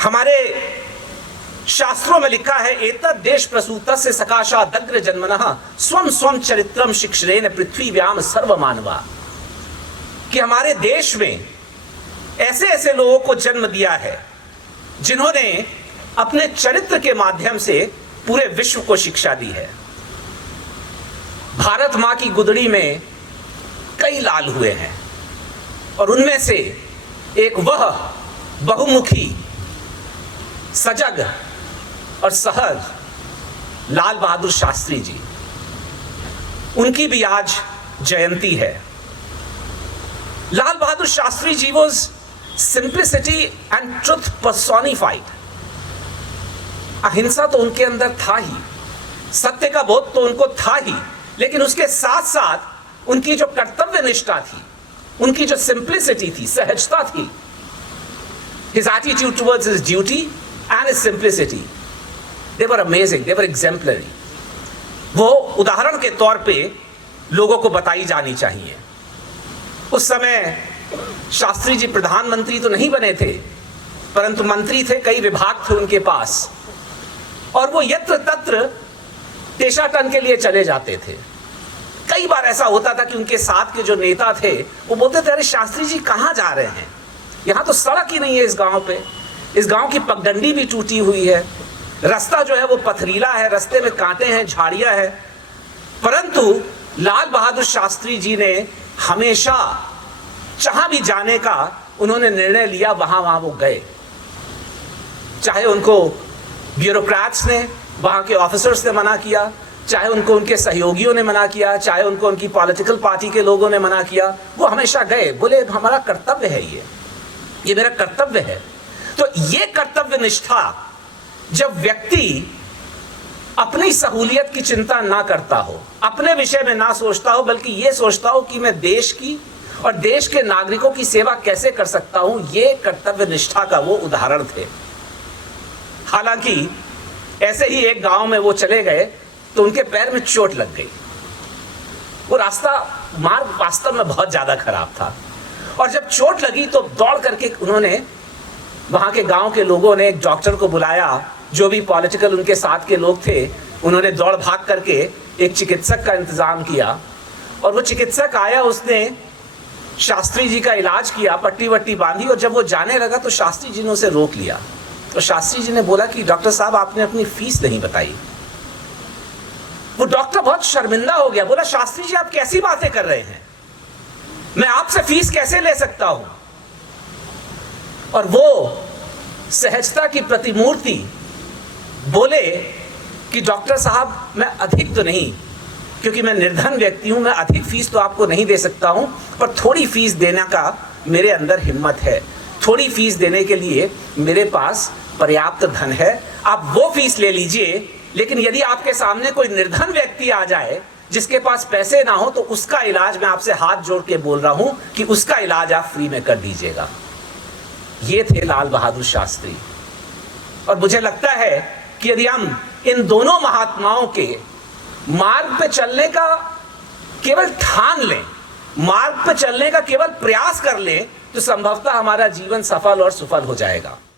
हमारे शास्त्रों में लिखा है, एतद् देश प्रसूतस्य सकाशादग्र जन्मनः स्वम स्वम चरित्रम शिक्षरेण पृथ्वी व्याम सर्व मानवा, कि हमारे देश में ऐसे ऐसे लोगों को जन्म दिया है जिन्होंने अपने चरित्र के माध्यम से पूरे विश्व को शिक्षा दी है। भारत मां की गुदड़ी में कई लाल हुए हैं और उनमें से एक वह बहुमुखी, सजग और सहज लाल बहादुर शास्त्री जी, उनकी भी आज जयंती है। Lal Bahadur Shastri ji was simplicity and truth personified. अहिंसा तो उनके अंदर था ही, सत्य का बोध तो उनको था ही, लेकिन उसके साथ साथ उनकी जो कर्तव्य निष्ठा थी, उनकी जो सिंप्लिसिटी थी, सहजता थी, his attitude towards his duty and his simplicity, they were amazing, they were exemplary. वो उदाहरण के तौर पे लोगों को बताई जानी चाहिए। उस समय शास्त्री जी प्रधानमंत्री तो नहीं बने थे, परंतु मंत्री थे, कई विभाग थे उनके पास, और वो यत्र तत्र देशाटन के लिए चले जाते थे। कई बार ऐसा होता था कि उनके साथ के जो नेता थे वो बोलते थे, अरे शास्त्री जी कहाँ जा रहे हैं, यहाँ तो सड़क ही नहीं है इस गांव पे, इस गांव की पगडंडी भी टूटी हुई है, रास्ता जो है वो पथरीला है, रास्ते में कांटे हैं, झाड़ियां हैं। परंतु लाल बहादुर शास्त्री जी ने हमेशा जहां भी जाने का उन्होंने निर्णय लिया, वहां वो गए। चाहे उनको ब्यूरोक्रेट्स ने, वहां के ऑफिसर्स ने मना किया, चाहे उनको उनके सहयोगियों ने मना किया, चाहे उनको उनकी पॉलिटिकल पार्टी के लोगों ने मना किया, वो हमेशा गए। बोले हमारा कर्तव्य है, ये मेरा कर्तव्य है। तो ये कर्तव्य निष्ठा, जब व्यक्ति अपनी सहूलियत की चिंता ना करता हो, अपने विषय में ना सोचता हो, बल्कि ये सोचता हो कि मैं देश की और देश के नागरिकों की सेवा कैसे कर सकता हूं, ये कर्तव्य निष्ठा का वो उदाहरण थे। हालांकि ऐसे ही एक गांव में वो चले गए तो उनके पैर में चोट लग गई। वो मार्ग वास्तव में बहुत ज्यादा खराब था, और जब चोट लगी तो दौड़ करके उन्होंने, वहां के गांव के लोगों ने एक डॉक्टर को बुलाया, जो भी पॉलिटिकल उनके साथ के लोग थे, उन्होंने दौड़ भाग करके एक चिकित्सक का इंतजाम किया, और वो चिकित्सक आया, उसने शास्त्री जी का इलाज किया, पट्टी वट्टी बांधी, और जब वो जाने लगा तो शास्त्री जी ने उसे रोक लिया। तो शास्त्री जी ने बोला कि डॉक्टर साहब, आपने अपनी फीस नहीं बताई। वो डॉक्टर बहुत शर्मिंदा हो गया, बोला शास्त्री जी आप कैसी बातें कर रहे हैं, मैं आपसे फीस कैसे ले सकता हूं। और वो सहजता की प्रतिमूर्ति बोले कि डॉक्टर साहब मैं अधिक तो नहीं, क्योंकि मैं निर्धन व्यक्ति हूं, मैं अधिक फीस तो आपको नहीं दे सकता हूं, पर थोड़ी फीस देने का मेरे अंदर हिम्मत है, थोड़ी फीस देने के लिए मेरे पास पर्याप्त धन है, आप वो फीस ले लीजिए। लेकिन यदि आपके सामने कोई निर्धन व्यक्ति आ जाए जिसके पास पैसे ना हो, तो उसका इलाज मैं आपसे हाथ जोड़ के बोल रहा हूं कि उसका इलाज आप फ्री में कर दीजिएगा। ये थे लाल बहादुर शास्त्री। और मुझे लगता है कि यदि हम इन दोनों महात्माओं के मार्ग पे चलने का केवल ठान लें, मार्ग पे चलने का केवल प्रयास कर लें, तो संभवतः हमारा जीवन सफल और सुफल हो जाएगा।